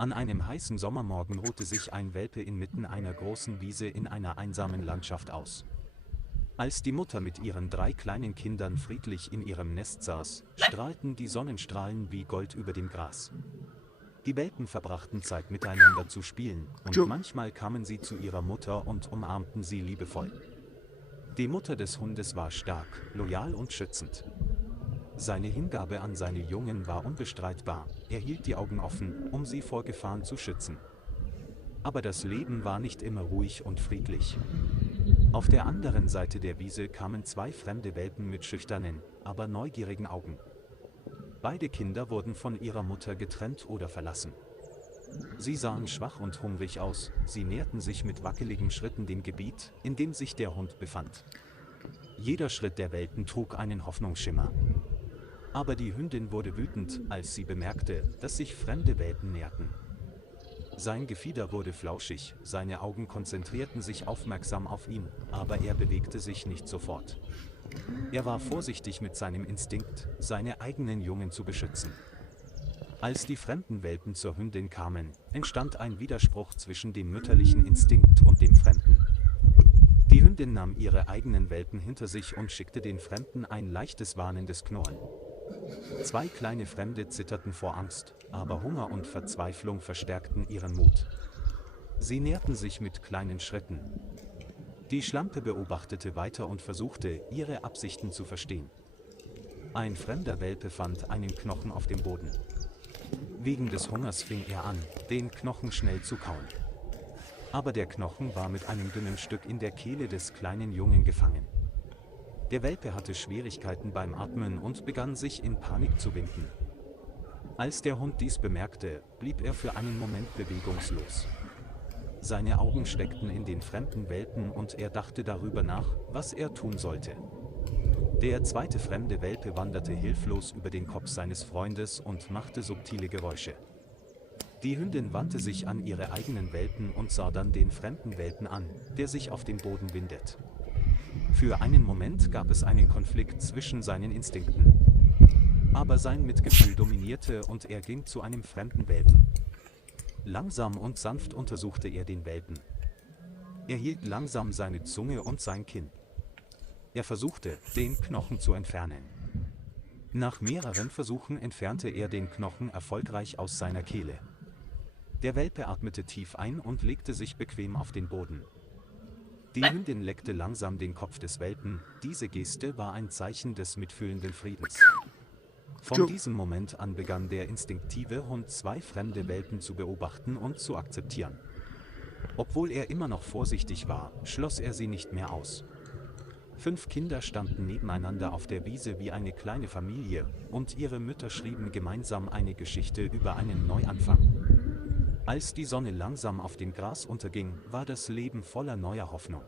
An einem heißen Sommermorgen ruhte sich ein Welpe inmitten einer großen Wiese in einer einsamen Landschaft aus. Als die Mutter mit ihren 3 kleinen Kindern friedlich in ihrem Nest saß, strahlten die Sonnenstrahlen wie Gold über dem Gras. Die Welpen verbrachten Zeit miteinander zu spielen, und manchmal kamen sie zu ihrer Mutter und umarmten sie liebevoll. Die Mutter des Hundes war stark, loyal und schützend. Seine Hingabe an seine Jungen war unbestreitbar, er hielt die Augen offen, um sie vor Gefahren zu schützen. Aber das Leben war nicht immer ruhig und friedlich. Auf der anderen Seite der Wiese kamen 2 fremde Welpen mit schüchternen, aber neugierigen Augen. Beide Kinder wurden von ihrer Mutter getrennt oder verlassen. Sie sahen schwach und hungrig aus, sie näherten sich mit wackeligen Schritten dem Gebiet, in dem sich der Hund befand. Jeder Schritt der Welpen trug einen Hoffnungsschimmer. Aber die Hündin wurde wütend, als sie bemerkte, dass sich fremde Welpen näherten. Sein Gefieder wurde flauschig, seine Augen konzentrierten sich aufmerksam auf ihn, aber er bewegte sich nicht sofort. Er war vorsichtig mit seinem Instinkt, seine eigenen Jungen zu beschützen. Als die fremden Welpen zur Hündin kamen, entstand ein Widerspruch zwischen dem mütterlichen Instinkt und dem Fremden. Die Hündin nahm ihre eigenen Welpen hinter sich und schickte den Fremden ein leichtes warnendes Knurren. 2 kleine Fremde zitterten vor Angst, aber Hunger und Verzweiflung verstärkten ihren Mut. Sie näherten sich mit kleinen Schritten. Die Schlampe beobachtete weiter und versuchte, ihre Absichten zu verstehen. Ein fremder Welpe fand einen Knochen auf dem Boden. Wegen des Hungers fing er an, den Knochen schnell zu kauen. Aber der Knochen war mit einem dünnen Stück in der Kehle des kleinen Jungen gefangen. Der Welpe hatte Schwierigkeiten beim Atmen und begann sich in Panik zu winden. Als der Hund dies bemerkte, blieb er für einen Moment bewegungslos. Seine Augen steckten in den fremden Welpen und er dachte darüber nach, was er tun sollte. Der zweite fremde Welpe wanderte hilflos über den Kopf seines Freundes und machte subtile Geräusche. Die Hündin wandte sich an ihre eigenen Welpen und sah dann den fremden Welpen an, der sich auf dem Boden windet. Für einen Moment gab es einen Konflikt zwischen seinen Instinkten. Aber sein Mitgefühl dominierte und er ging zu einem fremden Welpen. Langsam und sanft untersuchte er den Welpen. Er hielt langsam seine Zunge und sein Kinn. Er versuchte, den Knochen zu entfernen. Nach mehreren Versuchen entfernte er den Knochen erfolgreich aus seiner Kehle. Der Welpe atmete tief ein und legte sich bequem auf den Boden. Die Hündin leckte langsam den Kopf des Welpen, diese Geste war ein Zeichen des mitfühlenden Friedens. Von diesem Moment an begann der instinktive Hund 2 fremde Welpen zu beobachten und zu akzeptieren. Obwohl er immer noch vorsichtig war, schloss er sie nicht mehr aus. 5 Kinder standen nebeneinander auf der Wiese wie eine kleine Familie, und ihre Mütter schrieben gemeinsam eine Geschichte über einen Neuanfang. Als die Sonne langsam auf dem Gras unterging, war das Leben voller neuer Hoffnung.